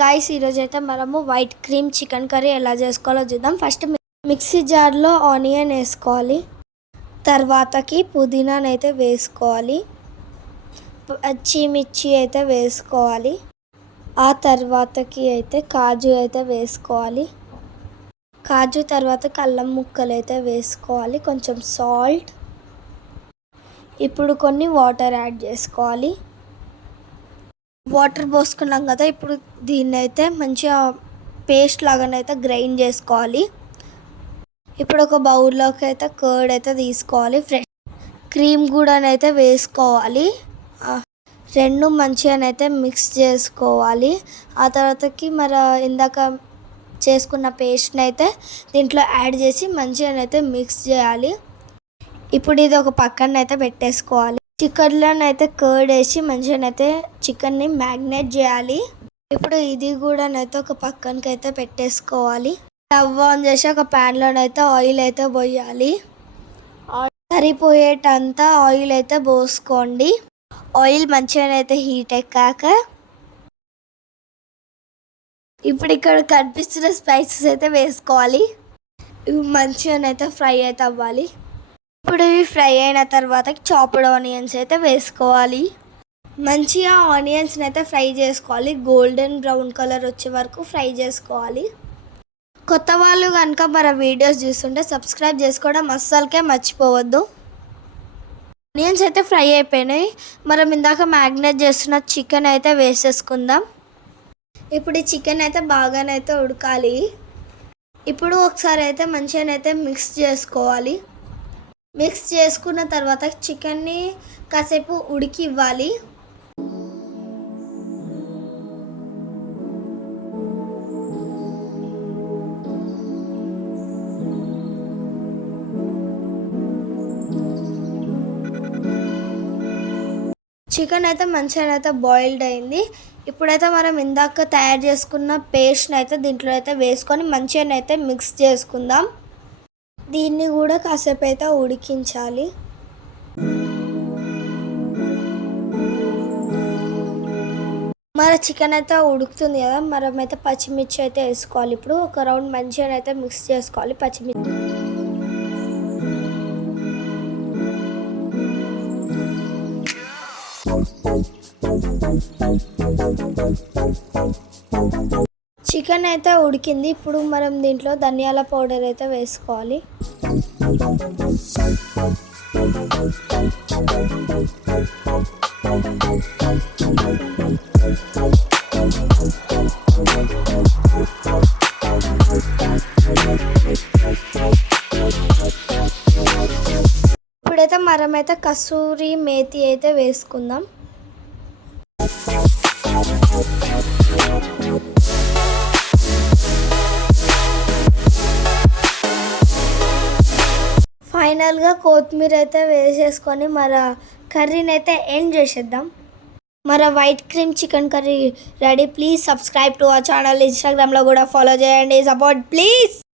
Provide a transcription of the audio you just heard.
Guys, ఈరోజు అయితే మనము వైట్ క్రీమ్ చికెన్ కర్రీ ఎలా చేసుకోవాలో చూద్దాం. ఫస్ట్ మిక్సీ జార్లో ఆనియన్ వేసుకోవాలి, తర్వాతకి పుదీనాను అయితే వేసుకోవాలి, పచ్చిమిర్చి అయితే వేసుకోవాలి, ఆ తర్వాతకి అయితే కాజు అయితే వేసుకోవాలి, కాజు తర్వాత అల్లం ముక్కలు అయితే వేసుకోవాలి, కొంచెం సాల్ట్. ఇప్పుడు కొన్ని వాటర్ యాడ్ చేసుకోవాలి. వాటర్ పోసుకున్నాం కదా, ఇప్పుడు దీన్ని అయితే మంచిగా పేస్ట్ లాగానైతే గ్రైండ్ చేసుకోవాలి. ఇప్పుడు ఒక బౌల్లోకి అయితే కర్డ్ అయితే తీసుకోవాలి, ఫ్రెష్ క్రీమ్ కూడానైతే వేసుకోవాలి. రెండు మంచిగానైతే మిక్స్ చేసుకోవాలి. ఆ తర్వాతకి ఇందాక చేసుకున్న పేస్ట్ని అయితే దీంట్లో యాడ్ చేసి మంచిగానైతే మిక్స్ చేయాలి. ఇప్పుడు ఇది ఒక పక్కన అయితే పెట్టేసుకోవాలి. చికెన్లోనైతే కర్డ్ వేసి మంచిగానైతే చికెన్ని మ్యాగ్నేట్ చేయాలి. ఇప్పుడు ఇది కూడానైతే ఒక పక్కనకి అయితే పెట్టేసుకోవాలి. స్టవ్ ఆన్ చేసి ఒక ప్యాన్లోనైతే ఆయిల్ అయితే పోయాలి. సరిపోయేటంత ఆయిల్ అయితే పోసుకోండి. ఆయిల్ మంచిగానైతే హీట్ ఎక్కాక ఇప్పుడు ఇక్కడ కనిపిస్తున్న స్పైసెస్ అయితే వేసుకోవాలి. ఇవి మంచిగానైతే ఫ్రై అయితే అవ్వాలి. ఇప్పుడు ఇవి ఫ్రై అయిన తర్వాత చాప్డ్ ఆనియన్స్ అయితే వేసుకోవాలి. మంచిగా ఆనియన్స్ని అయితే ఫ్రై చేసుకోవాలి. గోల్డెన్ బ్రౌన్ కలర్ వచ్చే వరకు ఫ్రై చేసుకోవాలి. కొత్త వాళ్ళు కనుక మన వీడియోస్ చూస్తుంటే సబ్స్క్రైబ్ చేసుకోవడం అస్సలకే మర్చిపోవద్దు. ఆనియన్స్ అయితే ఫ్రై అయిపోయినాయి. మనం ఇందాక మ్యాగ్నేట్ చేస్తున్న చికెన్ అయితే వేసేసుకుందాం. ఇప్పుడు ఈ చికెన్ అయితే బాగానైతే ఉడకాలి. ఇప్పుడు ఒకసారి అయితే మంచిగానైతే మిక్స్ చేసుకోవాలి. మిక్స్ చేసుకున్న తర్వాత చికెన్ని కాసేపు ఉడికి ఇవ్వాలి. చికెన్ అయితే మంచిగా బాయిల్డ్ అయింది. ఇప్పుడైతే మనం ఇందాక తయారు చేసుకున్న పేస్ట్ని అయితే దీంట్లో అయితే వేసుకొని మంచిగానైతే మిక్స్ చేసుకుందాం. దీన్ని కూడా కాసేపు అయితే ఉడికించాలి. మన చికెన్ అయితే ఉడుకుతుంది కదా, మనమైతే పచ్చిమిర్చి అయితే వేసుకోవాలి. ఇప్పుడు ఒక రౌండ్ మంచిగా అయితే మిక్స్ చేసుకోవాలి పచ్చిమిర్చి. చికెన్ అయితే ఉడికింది. ఇప్పుడు మనం దీంట్లో ధనియాల పౌడర్ అయితే వేసుకోవాలి. ఇప్పుడైతే మనమైతే కసూరి మేతి అయితే వేసుకుందాం. ఫైనల్గా కొత్తిమీర అయితే వేసేసుకొని కర్రీని అయితే ఎండ్ చేసేద్దాం. White cream chicken curry ready. Please subscribe to our channel. ఇన్స్టాగ్రామ్లో కూడా ఫాలో చేయండి. Support please.